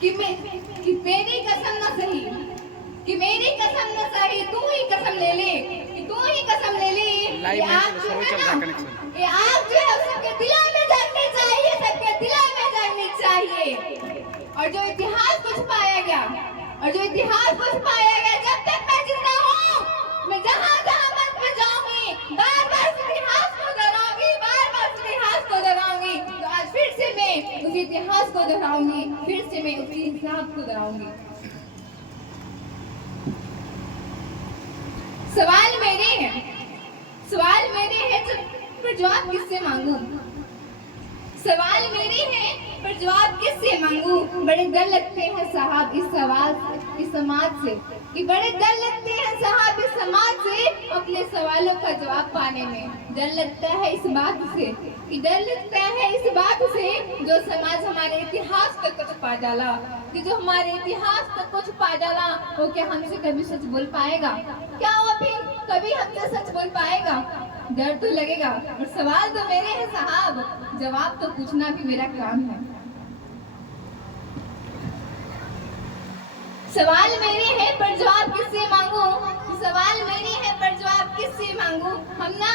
कि तेरी कसम न सही, कि मेरी कसम न सही, तू ही कसम ले ले, कि तू ही कसम ले ले। ये आग जो है सबके दिलों में जलनी चाहिए, सबके दिलों में जलनी चाहिए। और जो इतिहास को छुपाया गया, और जो इतिहास को छुपाया गया, जब तक मैं जिंदा हूँ, मैं जहाँ जहाँ मत में जाऊंगी, बार बार इतिहास को दोहराऊंगी, बार बार इतिहास को दोहराऊंगी। तो आज फिर से मैं उस इतिहास को दोहराऊंगी, फिर से मैं उसी हिसाब को दोहराऊंगी। सवाल मेरे हैं, सवाल मेरे हैं, पर जवाब किससे मांगू? सवाल मेरे हैं, पर जवाब किससे मांगू? बड़े डर लगते हैं साहब इस सवाल से, इस समाज से, कि बड़े डर लगते हैं साहब इस समाज से अपने सवालों का जवाब पाने में। डर लगता है इस बात से, कि डर लगता है इस बात से जो समाज हमारे इतिहास तक कुछ पा डाला, कि जो हमारे इतिहास तक कुछ पा डाला, वो क्या हमसे कभी सच बोल पाएगा? क्या वो भी कभी हमसे सच बोल पाएगा? डर तो लगेगा। और सवाल तो मेरे हैं साहब, जवाब तो पूछना भी मेरा काम है। सवाल मेरे हैं, पर जवाब किससे मांगू? सवाल मेरे हैं, पर जवाब किससे मांगू? हम ना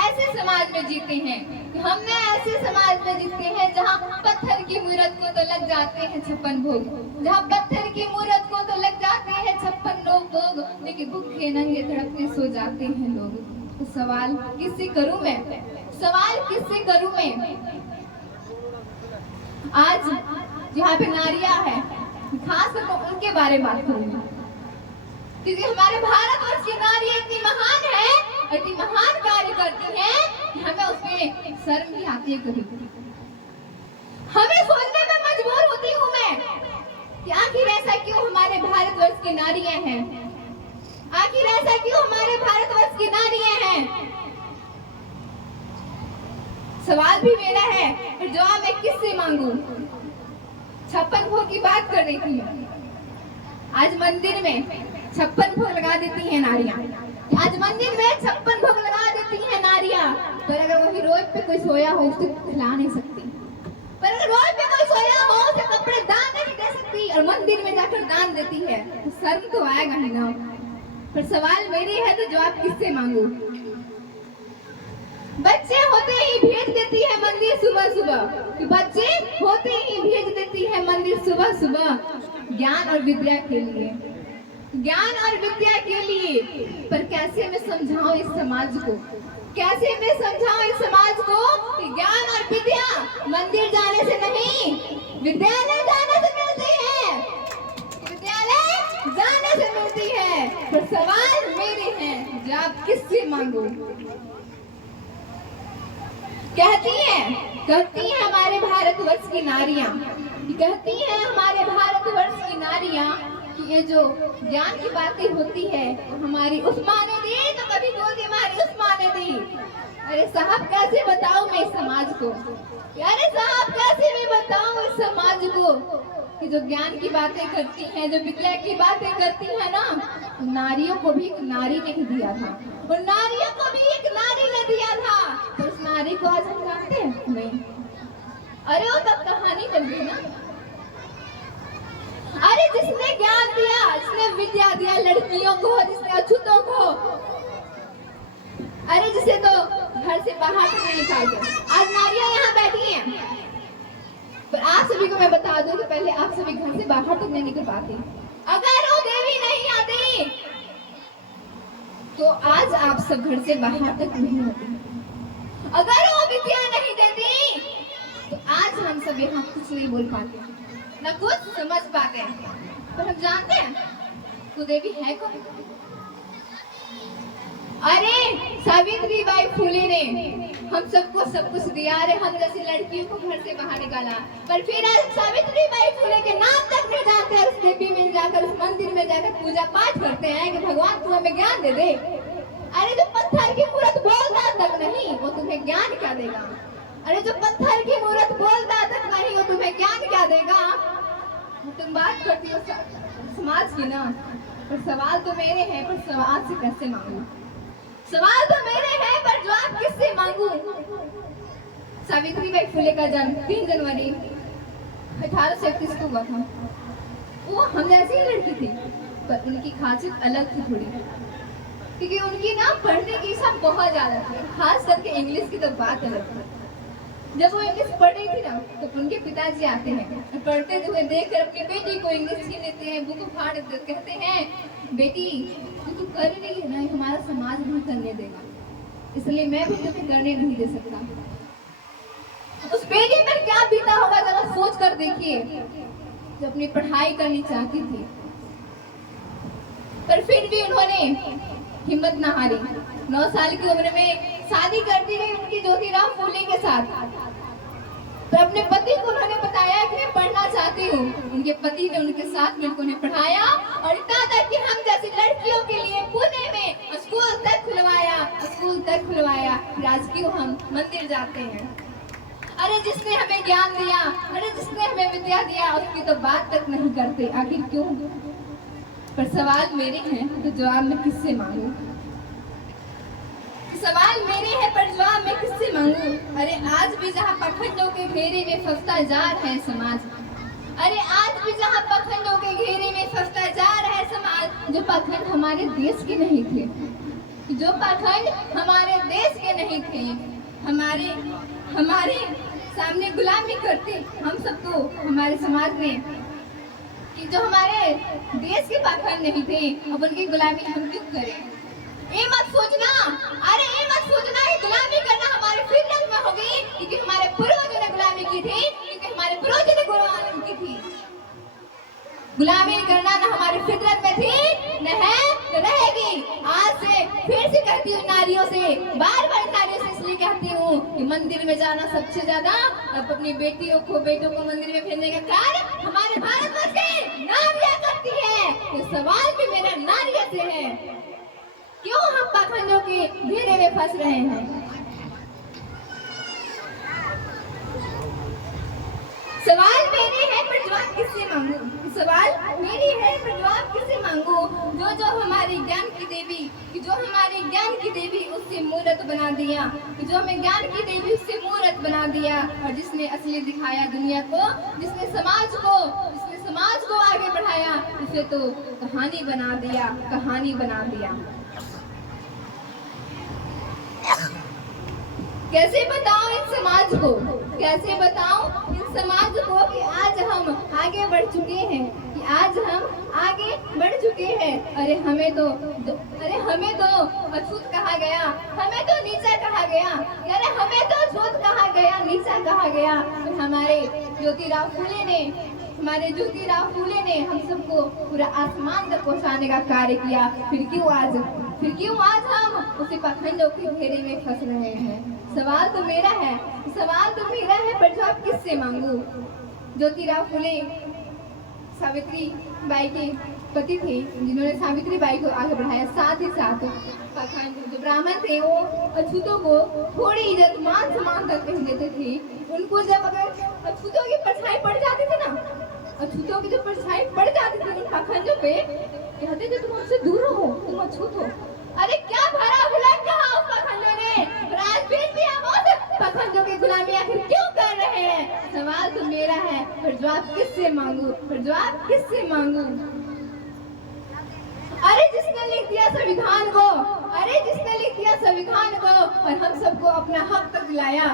ऐसे समाज में जीते हैं, हम ना ऐसे समाज में जीते हैं जहाँ पत्थर की मूर्त को तो लग जाते हैं 56 भोग, जहाँ पत्थर की मूर्त को तो लग जाते हैं 56 भोग, लेकिन भूखे नंगे तड़पते सो जाते हैं लोग। तो सवाल किससे करूं मैं? सवाल किससे करूं मैं? आज जहाँ पे नारियां है, खास कर उनके बारे में बात करूंगी, क्योंकि हमारे भारतवर्ष की नारियां इतनी महान है, इतनी महान कार्य करती हैं कि हमें उसमें शर्म भी आती है। कभी हमें सोचने में मजबूर होती हूँ मैं कि आखिर ऐसा क्यों हमारे भारतवर्ष की नारियां हैं, आखिर ऐसा क्यों हमारे भारतवर्ष की नारियां हैं? सवाल भी मेरा है, फिर जवाब मैं किससे मांगू? 56 भोग की बात कर रही थी मैं। आज मंदिर में 56 भोग लगा देती हैं नारियां, आज मंदिर में 56 भोग लगा देती हैं नारियां, पर अगर वही रोड पे कोई सोया हो उसे खिला नहीं सकती, पर अगर रोड पे कोई सोया हो उसे कपड़े दान नहीं दे सकती, और मंदिर में जाकर दान देती है, तो शर्म तो आएगा ही ना। पर सवाल मेरी है, तो जवाब किससे मांगू? बच्चे होते ही भेज देती है मंदिर सुबह सुबह, बच्चे होते ही भेज देती है मंदिर सुबह सुबह, ज्ञान और विद्या के लिए, ज्ञान और विद्या के लिए। पर कैसे मैं समझाऊं इस समाज को, कैसे मैं समझाऊं इस समाज को कि ज्ञान और विद्या मंदिर जाने से नहीं, विद्यालय जाने से मिलती है, विद्यालय जाने से मिलती है। पर सवाल मेरे हैं, जवाब किससे मांगू? कहती हैं हमारे भारतवर्ष की नारियां, कहती हैं हमारे भारतवर्ष की नारियां कि ये जो ज्ञान की बातें होती है हमारी उस्मा ने दी, तो कभी गोदी हमारी उस्मा ने दी। अरे साहब कैसे बताऊं मैं इस समाज को, अरे साहब कैसे मैं बताऊं इस समाज को कि जो ज्ञान की बातें करती हैं, जो विद्या की बातें करती है ना, नारियों को भी एक नारी ने ही दिया था, और नारियों को भी एक नारी ने दिया था। तो उस नारी को आज हम जानते हैं नहीं? अरे वो तब कहानी बन गई ना। अरे जिसने ज्ञान दिया, जिसने विद्या दिया लड़कियों को, जिसने अछूतों को, अरे जिसे तो घर से बाहर नहीं निकाल दिया, आज नारियां यहाँ बैठी हैं। पर आप सभी को मैं बता दूं कि पहले आप सभी घर से बाहर तक नहीं निकल पाते, अगर वो देवी नहीं आती तो आज आप सब घर से बाहर तक नहीं होते, अगर वो विद्या नहीं देती तो आज हम सब यहाँ कुछ नहीं बोल पाते, न कुछ समझ पाते। पर हम जानते हैं वो देवी है कौन? अरे सावित्रीबाई फुले ने हम सबको सब कुछ दिया, अरे हम जैसी लड़कियों को घर से बाहर निकाला, पर फिर आज सावित्रीबाई फुले के नाम तक नहीं जानते, उस देवी में जाकर, उस मंदिर में जाकर पूजा पाठ करते हैं कि भगवान तू हमें ज्ञान दे दे। अरे जो पत्थर की मूर्त बोलता तक नहीं, वो तुम्हें ज्ञान क्या देगा? अरे जो पत्थर की मूर्त बोलता तक नहीं, वो तुम्हें ज्ञान क्या देगा? तुम बात करती हो समाज की ना, पर सवाल तो मेरे हैं, पर समाज से कैसे मांगू? सवाल तो मेरे हैं, पर जवाब किससे मांगू? सावित्रीबाई फुले का जन्म 3 जनवरी 1831 को हुआ था। वो हम जैसी ही लड़की थी, पर उनकी खासियत अलग थी थोड़ी, क्योंकि उनकी ना पढ़ने की इच्छा बहुत ज्यादा थी, खास करके इंग्लिश की तो बात अलग थी। जब वो इंग्लिश पढ़ रही थी ना, तो उनके पिताजी आते हैं, पढ़ते हुए देखकर अपनी बेटी को इंग्लिश छीन लेते हैं, बुक फाड़ देते, कहते हैं बेटी जो तू कर रही है ना, हमारा समाज नहीं करने देगा, इसलिए मैं भी तुम्हें करने नहीं दे सकता। उस बेटी पर क्या बीता होगा जरा सोच कर देखिए, जो अपनी पढ़ाई करनी चाहती थी, पर फिर भी उन्होंने हिम्मत न हारी। 9 साल की उम्र में शादी कर दी गई उनकी ज्योतिराव फूले के साथ। तो अपने पति को उन्होंने बताया कि मैं पढ़ना चाहती हूँ। उनके पति ने उनके साथ मिलकर उन्हें पढ़ाया और इतना तक कि हम जैसी लड़कियों के लिए पुणे में स्कूल तक खुलवाया। आज क्यों हम मंदिर जाते हैं। अरे जिसने हमें ज्ञान दिया, अरे जिसने हमें विद्या दिया, उसकी तो बात तक नहीं करते, आखिर क्यों। पर सवाल मेरे हैं तो जवाब मैं किससे मांगू। सवाल मेरे हैं पर जवाब मैं किससे मांगू। अरे आज भी जहाँ पाखंडों के घेरे में फंसता जा रहा है समाज, अरे आज भी जहाँ पाखंडों के घेरे में फंसता जा रहा है समाज, जो पाखंड हमारे देश के नहीं थे, जो पाखंड हमारे देश के नहीं थे, हमारे सामने गुलामी करते हम सबको हमारे समाज में, कि जो हमारे देश के पाखंड नहीं थे, अब उनकी गुलामी हम क्यों करें। ये मत सोचना, अरे ये मत सोचना कि गुलामी करना हमारे फितरत में होगी, क्योंकि हमारे पूर्वजों ने गुलामी की थी, क्योंकि हमारे पूर्वजों ने गुलामी की थी। गुलामी करना ना हमारी फितरत में थी, न है न रहेगी। आज से फिर से कहती हूँ नारियों से, बार-बार नारियों से इसलिए कहती हूँ कि मंदिर में जाना सबसे ज्यादा अब अपनी बेटों को मंदिर में भेजने का कार्य हमारे भारतवर्ष की नारियां करती है। तो सवाल भी मेरा नारियों से है, क्यों हम पाखंडों के घेरे में फंस रहे हैं। सवाल मेरे है पर जवाब किससे मांगू। सवाल मेरी है पर जवाब किससे मांगू। जो हमारे ज्ञान की देवी उससे मूर्त बना दिया, जो हमें ज्ञान की देवी उससे मूर्त बना दिया, और जिसने असली दिखाया दुनिया को, जिसने समाज को आगे बढ़ाया, उसे तो कहानी बना दिया। कैसे बताऊं इन समाज को कि आज हम आगे बढ़ चुके हैं, अरे हमें तो अछूत कहा गया, हमें तो नीचा कहा गया, अरे हमें तो अछूत कहा गया, नीचा कहा गया। तो हमारे ज्योतिराव फूले ने हम सबको पूरा आसमान तक पहुंचाने का कार्य किया। फिर क्यों आज हम उसी पाखंडों के घेरे में फंस रहे हैं। सवाल तो मेरा है पर जवाब किससे मांगू। ज्योतिराव फूले सावित्री बाई के पति थे, जिन्होंने सावित्री बाई को आगे बढ़ाया। साथ ही साथ पाखंड जो ब्राह्मण थे, वो अछूतों को थोड़ी इज्जत मान सम्मान तक कह देते थे। उनको जब अगर अछूतों की परछाई पड़ जाती थी ना, उन पाखंडों पे, कहते थे तुम हमसे दूर रहो, तुम अछूत हो। अरे क्या भरा बुला कहा उस पाखंडों ने, आज भी हम उस पाखंडों की गुलामी आखिर क्यों कर रहे हैं। सवाल तो मेरा है पर जवाब किससे मांगू। अरे जिसने लिख दिया संविधान को, और हम सबको अपना हक तक दिलाया,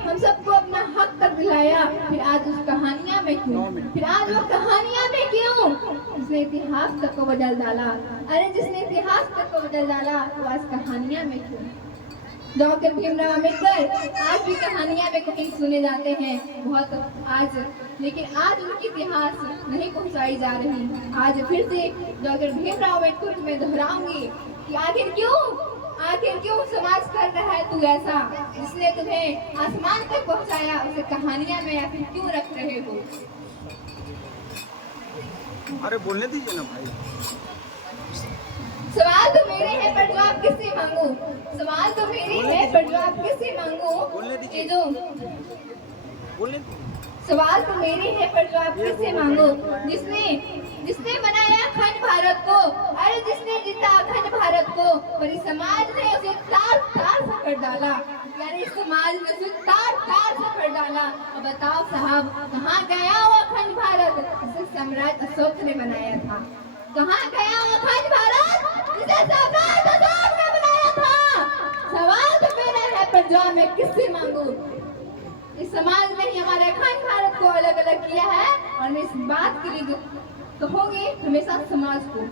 हम सबको अपना हक तक दिलाया, फिर आज उस कहानियां में क्यों, जिसने इतिहास तक को बदल डाला, वो आज कहानियां में क्यों। डॉक्टर भीमराव अम्बेडकर आज भी कहानियां में कहीं सुने जाते हैं बहुत आज, लेकिन आज उनकी इतिहास नहीं पहुंचाई जा रही। आज फिर से डॉक्टर भीमराव अम्बेडकर को मैं दोहराऊंगी कि आखिर क्यों समाज कर रहा है तू ऐसा, जिसने तुम्हें आसमान तक पहुंचाया, उसे कहानियां में आखिर क्यों रख रहे हो। अरे बोलने दीजिए ना भाई। सवाल तो मेरे हैं पर जवाब किससे मांगू। सवाल तो मेरे हैं पर जवाब किससे मांगू। जिसने बनाया अखंड भारत को, अरे जिसने जीता अखंड भारत को, पर इस समाज ने उसे तार तार पकड़ डाला, यारे समाज में से तार तार से कर डाला। अब बताओ साहब, कहाँ गया वो अखंड भारत जिसे सम्राट अशोक ने बनाया था? कहाँ गया वो अखंड भारत जिसे सम्राट अशोक ने बनाया था? सवाल तो मेरा है, पर जवाब मैं किससे मांगू? इस समाज ने ही हमारे अखंड भारत को अलग अलग किया है, और मैं इस बात के लिए कहूंगी हमेशा समाज को।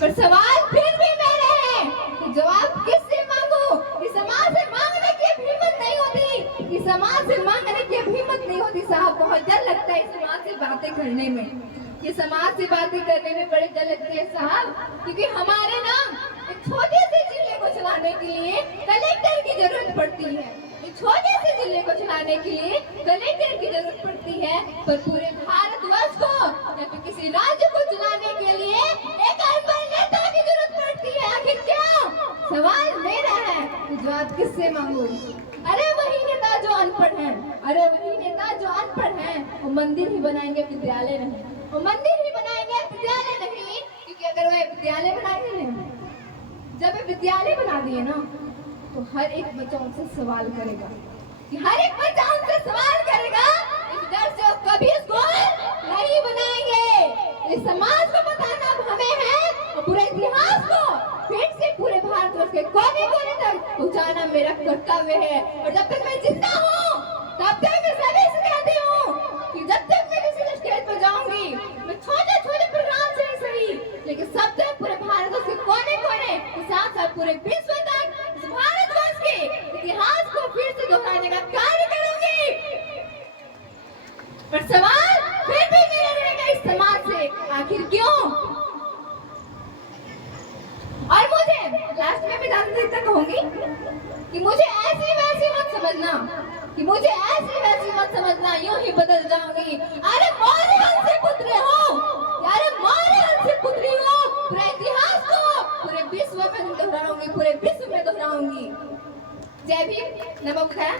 पर सवाल फिर भी मेरे हैं कि जवाब किससे मांगू? इस समाज से मांगने की हिम्मत नहीं होती, इस समाज से मांगने की हिम्मत नहीं होती साहब। बहुत डर लगता है इस समाज से बातें करने में, ये समाज से बातें करने में बड़े डर लगते हैं साहब, क्योंकि हमारे ना एक छोटे से जिले को चलाने के लिए कलेक्टर की जरूरत पड़ती है। एक छोटे से जिले को चलाने के लिए कलेक्टर की जरूरत पड़ती है, पर पूरे भारतवर्ष को या फिर किसी राज्य को चलाने के लिए एक अनपढ़ नेता की जरूरत पड़ती है। आखिर क्यों? सवाल मेरा है कि जवाब किससे मांगू? अरे वही नेता जो अनपढ़ है, अरे वही नेता जो अनपढ़ है, वो मंदिर ही बनाएंगे, विद्यालय नहीं। वो मंदिर ही बनाएंगे, विद्यालय नहीं, क्योंकि अगर वो विद्यालय बनाएंगे ना, जब वे विद्यालय बना दिए ना, तो हर एक बच्चा उनसे सवाल करेगा, कि हर एक बच्चा उनसे सवाल करेगा। इस डर से वो कभी स्कूल नहीं बनाएंगे। इस समाज को बताना अब हमें है, और पूरे इतिहास को फिर से पूरे भारतवर्ष के कोने कोने तक पहुंचाना मेरा कर्तव्य है। और जब तक मैं जिंदा हूँ, तब तक मैं सभी से कहती हूँ कि जब तक मैं किसी स्टेज पर जाऊंगी, मैं छोटे छोटे प्रोग्राम से ही सही, लेकिन सब तक पूरे भारतवर्ष के कोने कोने के साथ साथ पूरे विश्व तक इस भारतवर्ष के इतिहास को फिर से दोहराने का कार्य करूंगी। पर सवाल फिर भी मेरा रहेगा इस समाज से, आखिर क्यों? और मुझे लास्ट में मैं दादा तक कहूंगी कि मुझे ऐसी वैसी मत समझना, कि मुझे ऐसी वैसी मत समझना, यूं ही बदल जाऊंगी। अरे मौर्य वंश से पुत्री हो, अरे मौर्य वंश से पुत्री हो, पूरे इतिहास को पूरे विश्व में दोहराऊंगी, पूरे विश्व में दोहराऊंगी। जय भीम, नमो बुद्धाय।